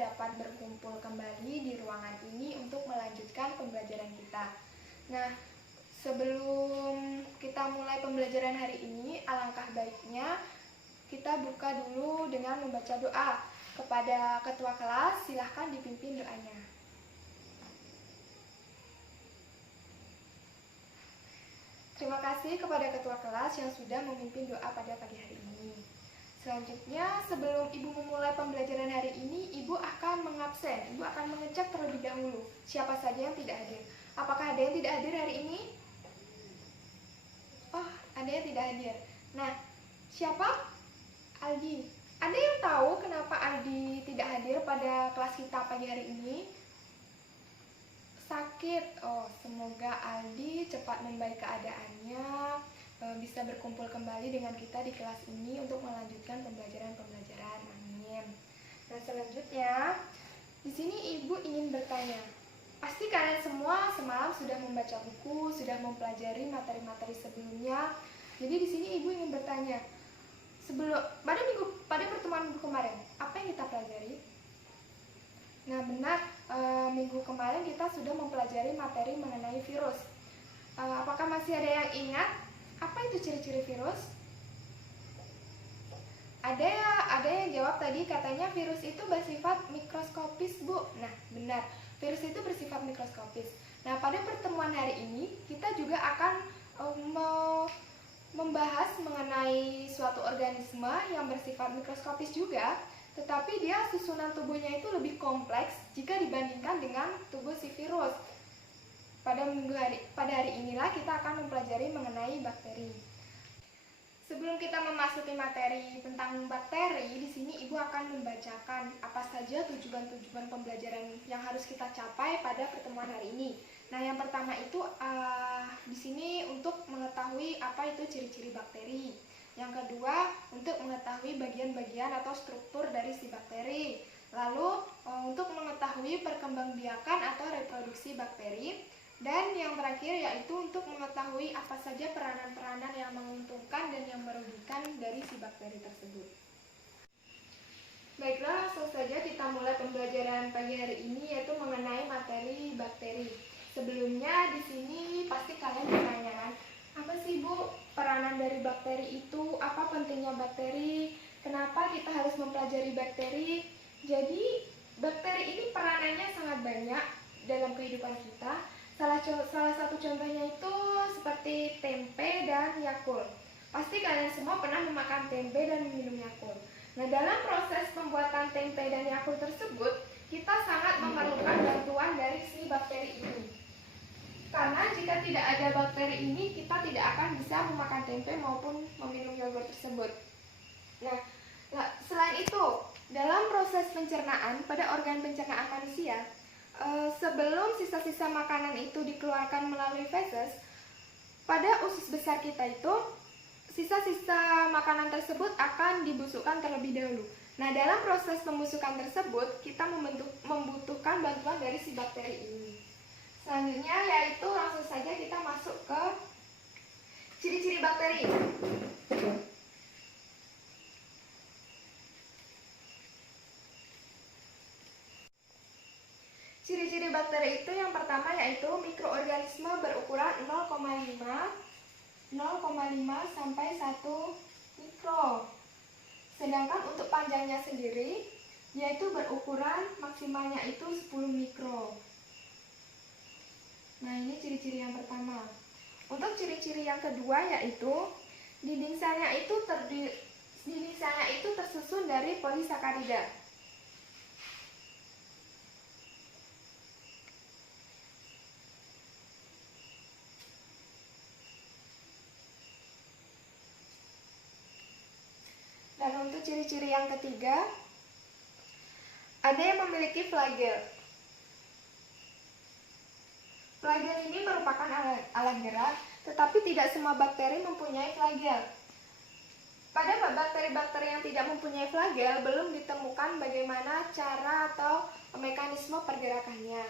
dapat berkumpul kembali di ruangan ini untuk melanjutkan pembelajaran kita. Nah, sebelum kita mulai pembelajaran hari ini, alangkah baiknya kita buka dulu dengan membaca doa. Kepada ketua kelas, silahkan dipimpin doanya. Terima kasih kepada ketua kelas yang sudah memimpin doa pada pagi hari ini. Selanjutnya, sebelum Ibu memulai pembelajaran hari ini, Ibu akan mengabsen. Ibu akan mengecek terlebih dahulu siapa saja yang tidak hadir. Apakah ada yang tidak hadir hari ini? Oh, ada yang tidak hadir. Nah, siapa? Aldi. Ada yang tahu kenapa Aldi tidak hadir pada kelas kita pagi hari ini? Sakit. Oh, semoga Aldi cepat membaik keadaannya, bisa berkumpul kembali dengan kita di kelas ini untuk melanjutkan pembelajaran. Amin. Nah, selanjutnya di sini Ibu ingin bertanya. Pasti kalian semua semalam sudah membaca buku, sudah mempelajari materi-materi sebelumnya. Jadi di sini Ibu ingin bertanya, pada pertemuan minggu kemarin, apa yang kita pelajari? Nah, benar, minggu kemarin kita sudah mempelajari materi mengenai virus. Apakah masih ada yang ingat apa itu ciri-ciri virus? Ada yang jawab tadi, katanya virus itu bersifat mikroskopis, Bu. Nah, benar, virus itu bersifat mikroskopis. Nah, pada pertemuan hari ini kita juga akan membahas mengenai suatu organisme yang bersifat mikroskopis juga, tetapi dia susunan tubuhnya itu lebih kompleks jika dibandingkan dengan tubuh si virus. Pada hari inilah kita akan mempelajari mengenai bakteri. Sebelum kita memasuki materi tentang bakteri, di sini Ibu akan membacakan apa saja tujuan-tujuan pembelajaran yang harus kita capai pada pertemuan hari ini. Nah, yang pertama itu di sini untuk mengetahui apa itu ciri-ciri bakteri. Yang kedua, untuk mengetahui bagian-bagian atau struktur dari si bakteri. Lalu, untuk mengetahui perkembangbiakan atau reproduksi bakteri. Dan yang terakhir yaitu untuk mengetahui apa saja peranan-peranan yang menguntungkan dan yang merugikan dari si bakteri tersebut. Baiklah, langsung saja kita mulai pembelajaran pagi hari ini, yaitu mengenai materi bakteri. Sebelumnya di sini pasti kalian bertanya kan, apa sih Bu peranan dari bakteri itu? Apa pentingnya bakteri? Kenapa kita harus mempelajari bakteri? Jadi bakteri ini peranannya sangat banyak dalam kehidupan kita. Salah satu contohnya itu seperti tempe dan Yakult. Pasti kalian semua pernah memakan tempe dan minum Yakult. Nah, dalam proses pembuatan tempe dan Yakult tersebut, kita sangat memerlukan bantuan dari si bakteri ini. Karena jika tidak ada bakteri ini, kita tidak akan bisa memakan tempe maupun meminum yogurt tersebut. Nah, selain itu, dalam proses pencernaan pada organ pencernaan manusia, sebelum sisa-sisa makanan itu dikeluarkan melalui feses, pada usus besar kita itu, sisa-sisa makanan tersebut akan dibusukkan terlebih dahulu. Nah, dalam proses pembusukan tersebut, kita membutuhkan bantuan dari si bakteri ini. Selanjutnya yaitu langsung saja kita masuk ke ciri-ciri bakteri. Ciri-ciri bakteri itu yang pertama yaitu mikroorganisme berukuran 0,5 sampai 1 mikro. Sedangkan untuk panjangnya sendiri yaitu berukuran maksimalnya itu 10 mikro. Nah, ini ciri-ciri yang pertama. Untuk ciri-ciri yang kedua yaitu dinding selnya itu tersusun dari polisakarida. Dan untuk ciri-ciri yang ketiga, ada yang memiliki flagel. Flagel ini merupakan alat gerak, tetapi tidak semua bakteri mempunyai flagel. Pada bakteri-bakteri yang tidak mempunyai flagel, belum ditemukan bagaimana cara atau mekanisme pergerakannya.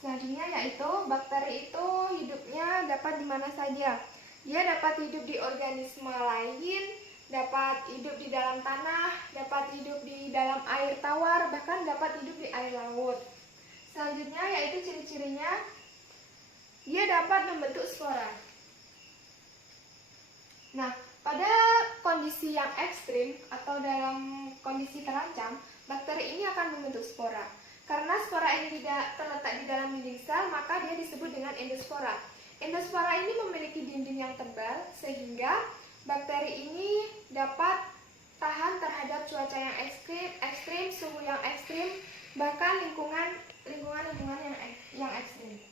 Selanjutnya yaitu, bakteri itu hidupnya dapat di mana saja. Dia dapat hidup di organisme lain, dapat hidup di dalam tanah, dapat hidup di dalam air tawar, bahkan dapat hidup di air laut. Selanjutnya yaitu ciri-cirinya, dia dapat membentuk spora. Nah, pada kondisi yang ekstrim atau dalam kondisi terancam, bakteri ini akan membentuk spora. Karena spora ini tidak terletak di dalam dinding sel, maka dia disebut dengan endospora. Endospora ini memiliki dinding yang tebal, sehingga bakteri ini dapat tahan terhadap cuaca yang ekstrim, suhu yang ekstrim, bahkan lingkungan yang ekstrim.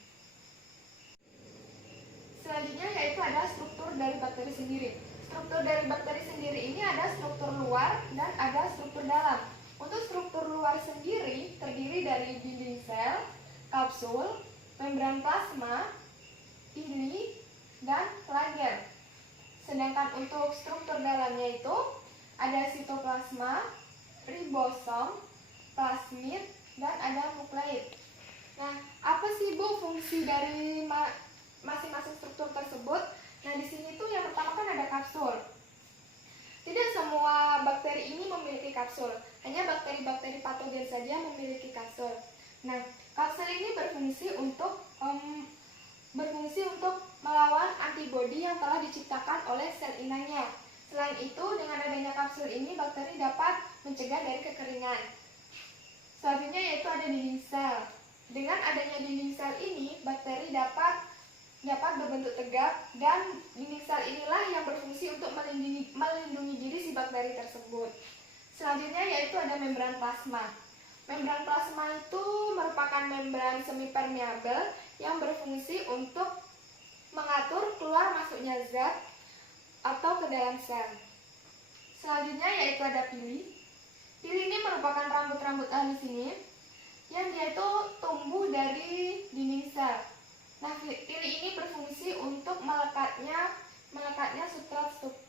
Selanjutnya yaitu ada struktur dari bakteri sendiri. Struktur dari bakteri sendiri ini ada struktur luar dan ada struktur dalam. Untuk struktur luar sendiri terdiri dari dinding sel, kapsul, membran plasma, ili, dan flagel. Sedangkan untuk struktur dalamnya itu ada sitoplasma, ribosom, plasmid, dan ada nukleid. Nah, apa sih Bu fungsi dari masing-masing struktur tersebut? Nah, di sini tuh yang pertama kan ada kapsul. Tidak semua bakteri ini memiliki kapsul, hanya bakteri-bakteri patogen saja memiliki kapsul. Nah, kapsul ini berfungsi untuk melawan antibodi yang telah diciptakan oleh sel inangnya. Selain itu, dengan adanya kapsul ini, bakteri dapat mencegah dari kekeringan. Selanjutnya yaitu ada dinding sel. Dengan adanya dinding sel ini, bakteri dapat berbentuk tegak, dan dinding sel inilah yang berfungsi untuk melindungi diri si bakteri tersebut. Selanjutnya yaitu ada membran plasma. Membran plasma itu merupakan membran semipermeabel yang berfungsi untuk mengatur keluar masuknya zat atau ke dalam sel. Selanjutnya yaitu ada pili. Pili ini merupakan rambut-rambut halus ini yang dia itu tumbuh dari dinding sel. Nah, pili ini berfungsi untuk melekatnya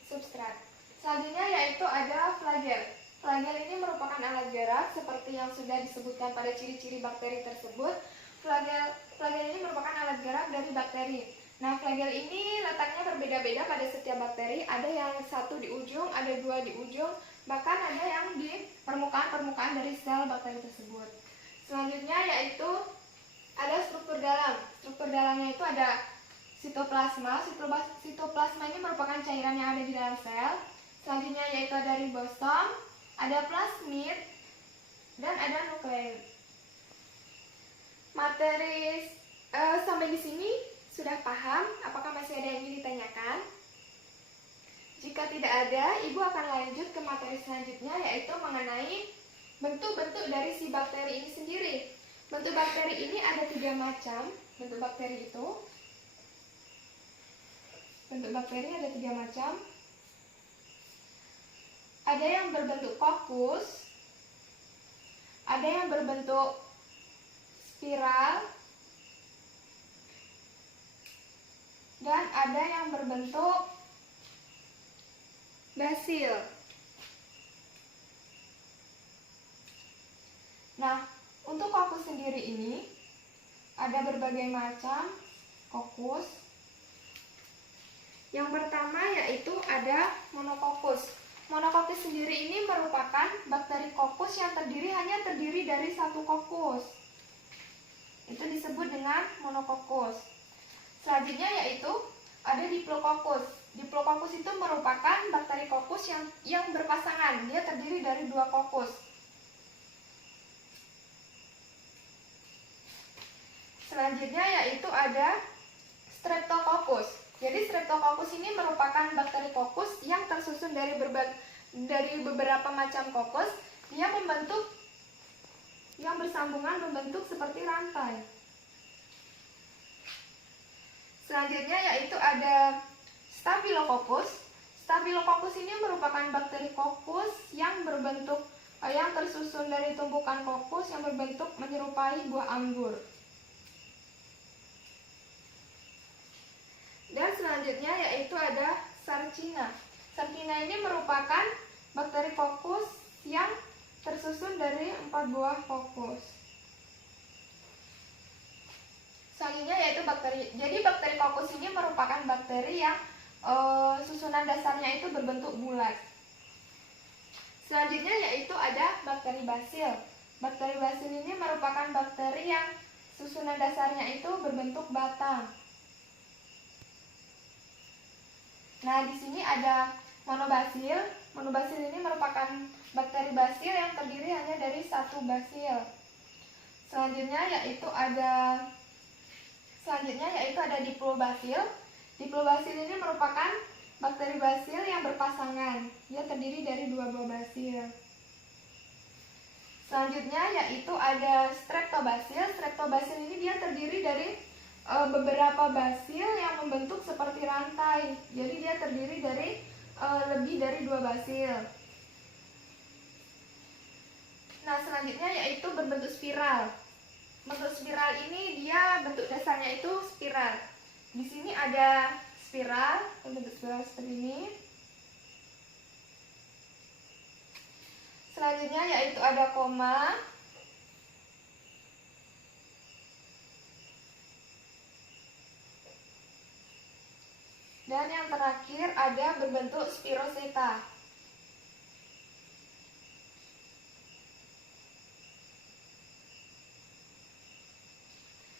substrat. Selanjutnya yaitu ada flagel. Flagel ini merupakan alat gerak seperti yang sudah disebutkan pada ciri-ciri bakteri tersebut. Flagel ini merupakan alat gerak dari bakteri. Nah, flagel ini letaknya berbeda-beda pada setiap bakteri. Ada yang satu di ujung, ada dua di ujung, bahkan ada yang di permukaan dari sel bakteri tersebut. Selanjutnya yaitu ada struktur dalam. Struktur dalamnya itu ada sitoplasma. Sitoplasma ini merupakan cairan yang ada di dalam sel. Selanjutnya yaitu ada ribosom, ada plasmid, dan ada nukleid. Materi sampai di sini sudah paham? Apakah masih ada yang ingin ditanyakan? Jika tidak ada, Ibu akan lanjut ke materi selanjutnya, yaitu mengenai bentuk-bentuk dari si bakteri ini sendiri. Bentuk bakteri ini ada 3 macam. Bentuk bakteri ada 3 macam. Ada yang berbentuk kokus, ada yang berbentuk spiral, dan ada yang berbentuk basil. Nah, untuk kokus sendiri ini ada berbagai macam kokus. Yang pertama yaitu ada monokokus. Monokokus sendiri ini merupakan bakteri kokus yang hanya terdiri dari satu kokus. Itu disebut dengan monokokus. Selanjutnya yaitu ada diplokokus. Diplokokus itu merupakan bakteri kokus yang berpasangan. Dia terdiri dari 2 kokus. Selanjutnya yaitu ada streptococcus. Jadi streptococcus ini merupakan bakteri kokus yang tersusun dari beberapa macam kokus. Dia bersambungan membentuk seperti rantai. Selanjutnya yaitu ada staphylococcus. Staphylococcus ini merupakan bakteri kokus yang tersusun dari tumpukan kokus yang berbentuk menyerupai buah anggur. Dan selanjutnya yaitu ada Sarcina. Sarcina ini merupakan bakteri kokus yang tersusun dari 4 buah kokus. Selanjutnya yaitu bakteri. Jadi bakteri kokus ini merupakan bakteri yang susunan dasarnya itu berbentuk bulat. Selanjutnya yaitu ada bakteri basil. Bakteri basil ini merupakan bakteri yang susunan dasarnya itu berbentuk batang. Nah, di sini ada monobasil. Monobasil ini merupakan bakteri basil yang terdiri hanya dari satu basil. Selanjutnya yaitu ada diplobasil. Diplobasil ini merupakan bakteri basil yang berpasangan. Dia terdiri dari dua buah basil. Selanjutnya yaitu ada streptobasil. Streptobasil ini dia terdiri dari beberapa basil yang membentuk seperti rantai. Jadi dia terdiri dari lebih dari dua basil. Nah, selanjutnya yaitu berbentuk spiral. Bentuk spiral ini dia bentuk dasarnya itu spiral. Di sini ada spiral, bentuk spiral seperti ini. Selanjutnya yaitu ada koma. Dan yang terakhir ada berbentuk spiroseta.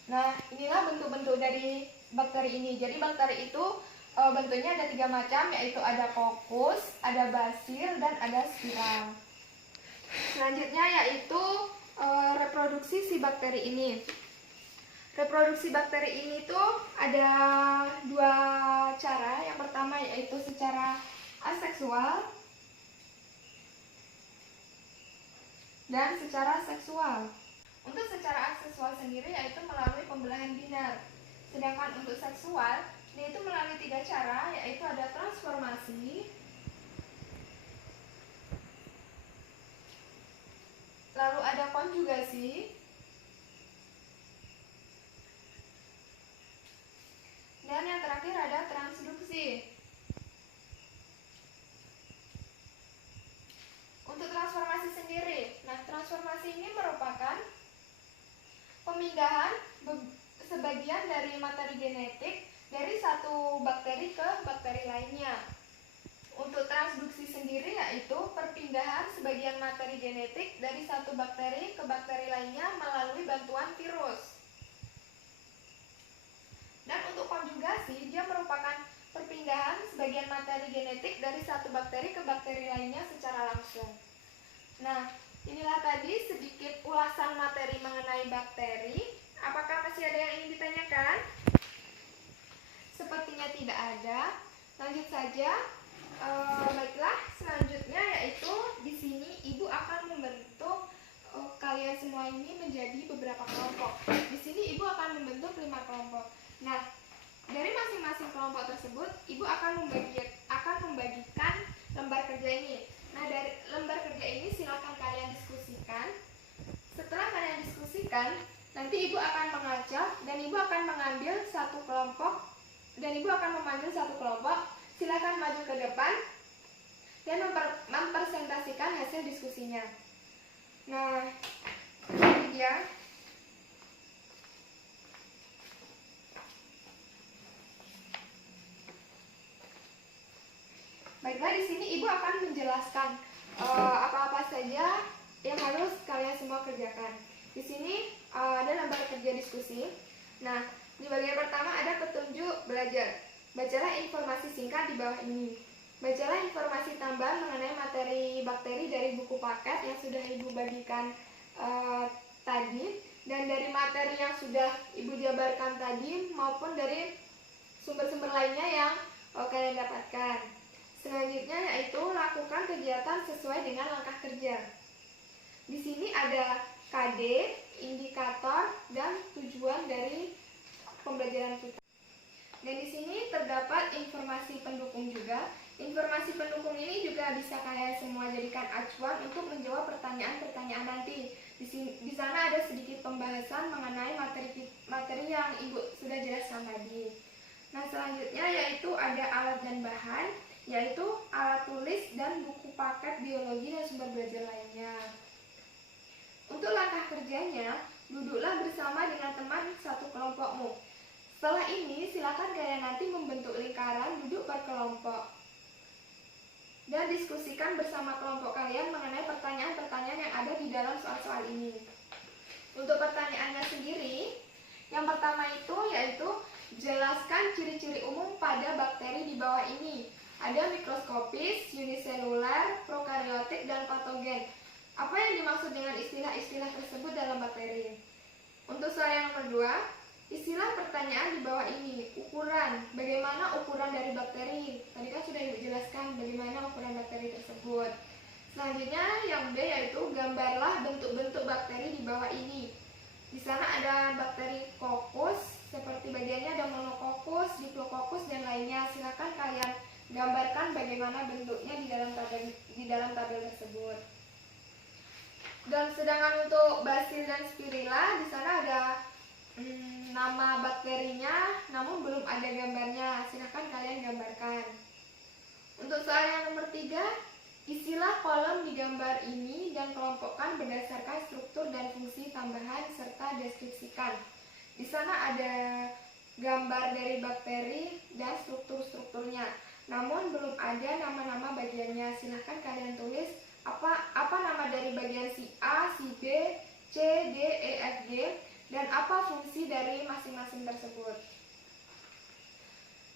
Nah, inilah bentuk-bentuk dari bakteri ini. Jadi bakteri itu bentuknya ada 3 macam, yaitu ada kokus, ada basil, dan ada spiral. Selanjutnya yaitu reproduksi si bakteri ini. Reproduksi bakteri ini tuh ada 2 cara. Yang pertama yaitu secara aseksual dan secara seksual. Untuk secara aseksual sendiri yaitu melalui pembelahan binar. Sedangkan untuk seksual yaitu melalui 3 cara, yaitu ada transformasi, lalu ada konjugasi, dan yang terakhir ada transduksi. Untuk transformasi sendiri, nah transformasi ini merupakan pemindahan sebagian dari materi genetik dari satu bakteri ke bakteri lainnya. Untuk transduksi sendiri yaitu perpindahan sebagian materi genetik dari satu bakteri ke bakteri lainnya melalui bantuan virus. Dan untuk konjugasi, dia merupakan perpindahan sebagian materi genetik dari satu bakteri ke bakteri lainnya secara langsung. Nah, inilah tadi sedikit ulasan materi mengenai bakteri. Apakah masih ada yang ingin ditanyakan? Sepertinya tidak ada. Lanjut saja. Baiklah, selanjutnya yaitu di sini ibu akan membentuk kalian semua ini menjadi beberapa kelompok. Di sini ibu akan membentuk 5 kelompok. Nah, dari masing-masing kelompok tersebut, ibu akan membagikan lembar kerja ini. Nah, dari lembar kerja ini silakan kalian diskusikan. Setelah kalian diskusikan, nanti ibu akan mengacak dan ibu akan mengambil satu kelompok dan ibu akan memanggil satu kelompok. Silakan maju ke depan dan mempresentasikan hasil diskusinya. Nah, ini dia. Baiklah, di sini ibu akan menjelaskan apa-apa saja yang harus kalian semua kerjakan. Di sini ada lembar kerja diskusi. Nah, di bagian pertama ada petunjuk belajar. Bacalah informasi singkat di bawah ini. Bacalah informasi tambahan mengenai materi bakteri dari buku paket yang sudah ibu bagikan tadi, dan dari materi yang sudah ibu jabarkan tadi maupun dari sumber-sumber lainnya yang kalian dapatkan. Selanjutnya yaitu lakukan kegiatan sesuai dengan langkah kerja. Di sini ada KD, indikator, dan tujuan dari pembelajaran kita. Dan di sini terdapat informasi pendukung juga. Informasi pendukung ini juga bisa kalian semua jadikan acuan untuk menjawab pertanyaan-pertanyaan nanti. Di sana ada sedikit pembahasan mengenai materi yang ibu sudah jelaskan tadi. Nah, selanjutnya yaitu ada alat dan bahan, yaitu alat tulis dan buku paket biologi dan sumber belajar lainnya. Untuk langkah kerjanya, duduklah bersama dengan teman satu kelompokmu. Setelah ini, silakan kalian nanti membentuk lingkaran duduk berkelompok. dan diskusikan bersama kelompok kalian mengenai pertanyaan-pertanyaan yang ada di dalam soal-soal ini. Untuk pertanyaannya sendiri, yang pertama itu yaitu jelaskan ciri-ciri umum pada bakteri di bawah ini. Ada mikroskopis, uniseluler, prokaryotik, dan patogen. Apa yang dimaksud dengan istilah-istilah tersebut dalam bakteri? Untuk soal yang nomor 2, istilah pertanyaan di bawah ini. Ukuran, bagaimana ukuran dari bakteri? Tadi kan sudah dijelaskan bagaimana ukuran bakteri tersebut. Selanjutnya yang B yaitu gambarlah bentuk-bentuk bakteri di bawah ini. Di sana ada bakteri kokus, seperti bagiannya ada monokokus, diplococcus, dan lainnya. Silakan kalian gambarkan bagaimana bentuknya di dalam tabel tersebut. Dan sedangkan untuk Bacillus dan Spirilla, di sana ada nama bakterinya, namun belum ada gambarnya. Silakan kalian gambarkan. Untuk soal yang nomor 3, isilah kolom di gambar ini dan kelompokkan berdasarkan struktur dan fungsi tambahan serta deskripsikan. Di sana ada gambar dari bakteri dan struktur-strukturnya, namun belum ada nama-nama bagiannya. Silahkan kalian tulis apa nama dari bagian si A, si B, C, D, E, F, G, dan apa fungsi dari masing-masing tersebut.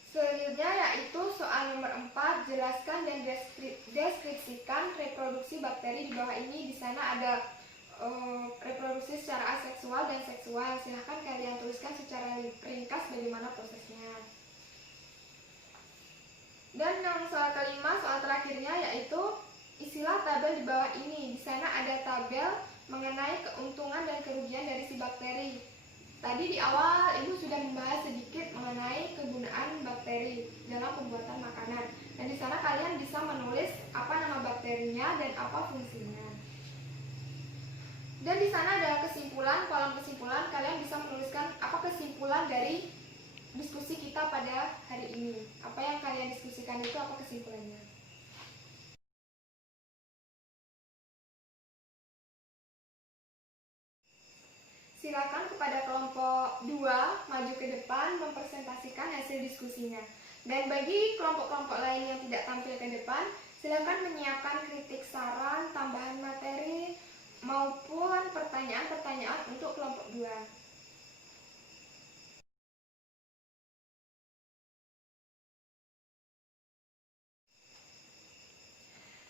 Selanjutnya yaitu soal nomor 4, jelaskan dan deskripsikan reproduksi bakteri di bawah ini. Di sana ada reproduksi secara aseksual dan seksual. Silahkan kalian tuliskan secara ringkas bagaimana prosesnya. Dan yang soal kelima, soal terakhirnya yaitu isilah tabel di bawah ini. Di sana ada tabel mengenai keuntungan dan kerugian dari si bakteri. Tadi di awal Ibu sudah membahas sedikit mengenai kegunaan bakteri dalam pembuatan makanan. Dan di sana kalian bisa menulis apa nama bakterinya dan apa fungsinya. Dan di sana ada kesimpulan, kolom kesimpulan. Kalian bisa menuliskan apa kesimpulan dari diskusi kita pada hari ini. Apa yang kalian diskusikan itu apa kesimpulannya? Silakan kepada kelompok 2 maju ke depan mempresentasikan hasil diskusinya. Dan bagi kelompok-kelompok lain yang tidak tampil ke depan, silakan menyiapkan kritik saran, tambahan materi, maupun pertanyaan-pertanyaan untuk kelompok 2.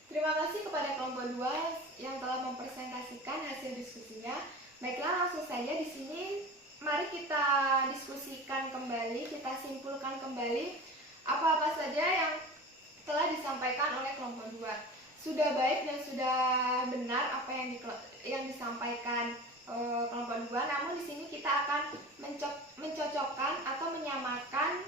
Terima kasih kepada kelompok 2 yang telah mempresentasikan hasil diskusinya. Baiklah, langsung saja di sini mari kita diskusikan kembali, kita simpulkan kembali apa-apa saja yang telah disampaikan oleh kelompok 2. Sudah baik dan sudah benar apa yang disampaikan kelompok 2. Namun di sini kita akan mencocokkan atau menyamakan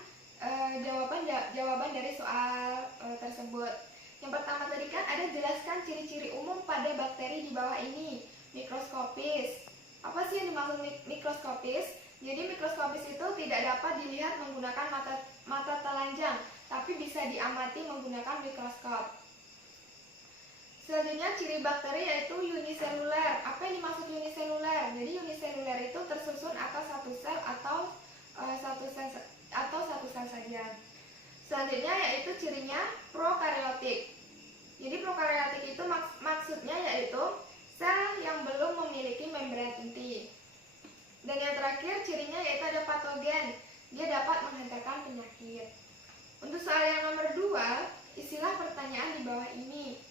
jawaban dari soal tersebut. Yang pertama tadi kan ada jelaskan ciri-ciri umum pada bakteri di bawah ini. Mikroskopis. Apa sih yang dimaksud mikroskopis? Jadi mikroskopis itu tidak dapat dilihat menggunakan mata telanjang, tapi bisa diamati menggunakan mikroskop. Selanjutnya ciri bakteri yaitu uniseluler. Apa yang dimaksud uniseluler? Jadi uniseluler itu tersusun atas satu sel atau satu sel saja. Selanjutnya yaitu cirinya prokaryotik. Jadi prokaryotik itu maksudnya yaitu sel yang belum memiliki membran inti. Dan yang terakhir cirinya yaitu ada patogen. Dia dapat menghantarkan penyakit. Untuk soal yang nomor 2, isilah pertanyaan di bawah ini.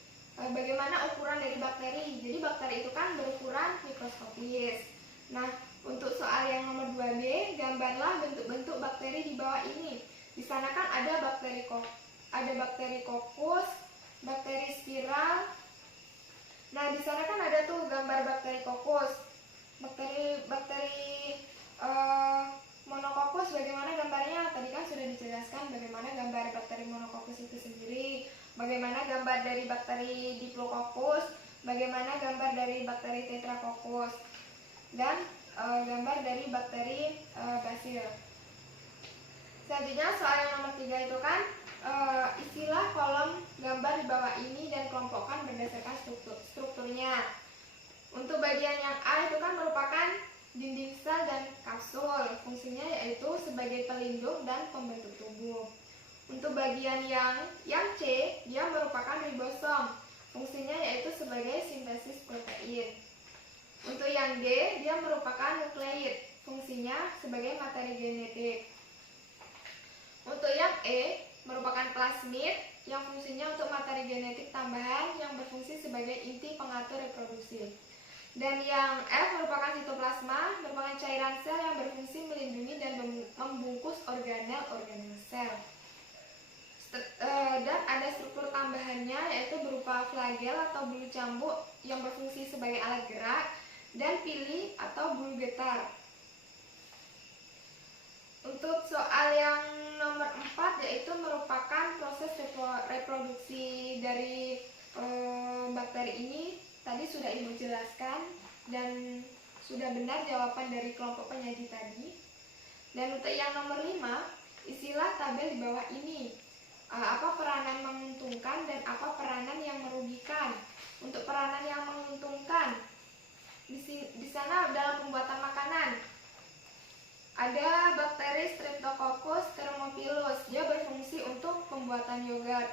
Bagaimana ukuran dari bakteri? Jadi bakteri itu kan berukuran mikroskopis. Nah, untuk soal yang nomor 2B, gambarlah bentuk-bentuk bakteri di bawah ini. Di sana kan ada bakteri kokus, bakteri spiral. Nah, di sana kan ada tuh gambar bakteri kokus. Bakteri monokokus bagaimana gambarnya? Tadi kan sudah dijelaskan bagaimana gambar bakteri monokokus itu sendiri, bagaimana gambar dari bakteri diplococcus, bagaimana gambar dari bakteri tetracoccus, dan gambar dari bakteri Bacillus. Selanjutnya soal yang nomor 3 itu kan isilah kolom gambar di bawah ini dan kelompokkan berdasarkan strukturnya. Untuk bagian yang A itu kan merupakan dinding sel dan kapsul. Fungsinya yaitu sebagai pelindung dan pembentuk tubuh. Untuk bagian yang C, dia merupakan ribosom. Fungsinya yaitu sebagai sintesis protein. Untuk yang D, dia merupakan nukleid. Fungsinya sebagai materi genetik. Untuk yang E, merupakan plasmid yang fungsinya untuk materi genetik tambahan yang berfungsi sebagai inti pengatur reproduksi. Dan yang F merupakan sitoplasma, merupakan cairan sel yang berfungsi melindungi dan membungkus organel-organel sel. Dan ada struktur tambahannya yaitu berupa flagel atau bulu cambuk yang berfungsi sebagai alat gerak dan pili atau bulu getar. Untuk soal yang nomor 4 yaitu merupakan proses reproduksi dari bakteri ini tadi sudah Ibu jelaskan dan sudah benar jawaban dari kelompok penyaji tadi. Dan untuk yang nomor 5, isilah tabel di bawah ini. Apa peranan menguntungkan dan apa peranan yang merugikan. Untuk peranan yang menguntungkan, di sana dalam pembuatan makanan ada bakteri Streptococcus thermophilus, dia berfungsi untuk pembuatan yogurt.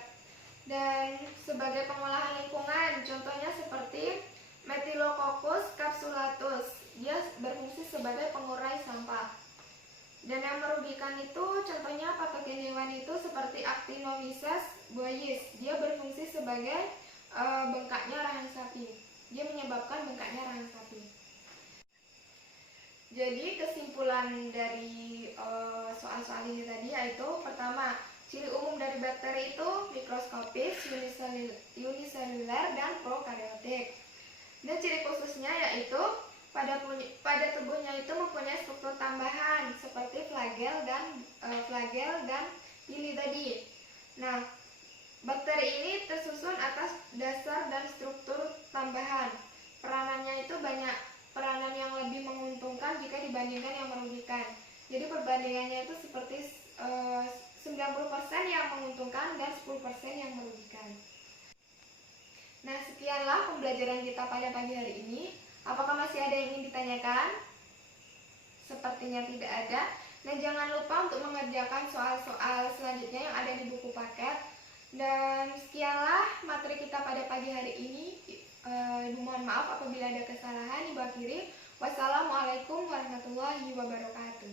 Dan sebagai pengolahan lingkungan, contohnya seperti Methylococcus capsulatus, dia berfungsi sebagai pengurai sampah. Dan yang merugikan itu contohnya patogen hewan itu seperti Actinomyces bovis, dia berfungsi sebagai bengkaknya rahang sapi. Dia menyebabkan bengkaknya rahang sapi. Jadi kesimpulan dari soal-soal ini tadi yaitu pertama, ciri umum dari bakteri itu mikroskopis, uniseluler, dan prokaryotik. Dan ciri khususnya yaitu pada tubuhnya itu mempunyai struktur tambahan seperti flagel dan pili tadi. Nah, bakteri ini tersusun atas dasar dan struktur tambahan. Peranannya itu banyak peranan yang lebih menguntungkan jika dibandingkan yang merugikan. Jadi perbandingannya itu seperti 90% yang menguntungkan dan 10% yang merugikan. Nah, sekianlah pembelajaran kita pada pagi hari ini. Apakah masih ada yang ingin ditanyakan? Sepertinya tidak ada. Dan jangan lupa untuk mengerjakan soal-soal selanjutnya yang ada di buku paket. Dan sekianlah materi kita pada pagi hari ini. Ibu mohon maaf apabila ada kesalahan. Ibu akhiri. Wassalamualaikum warahmatullahi wabarakatuh.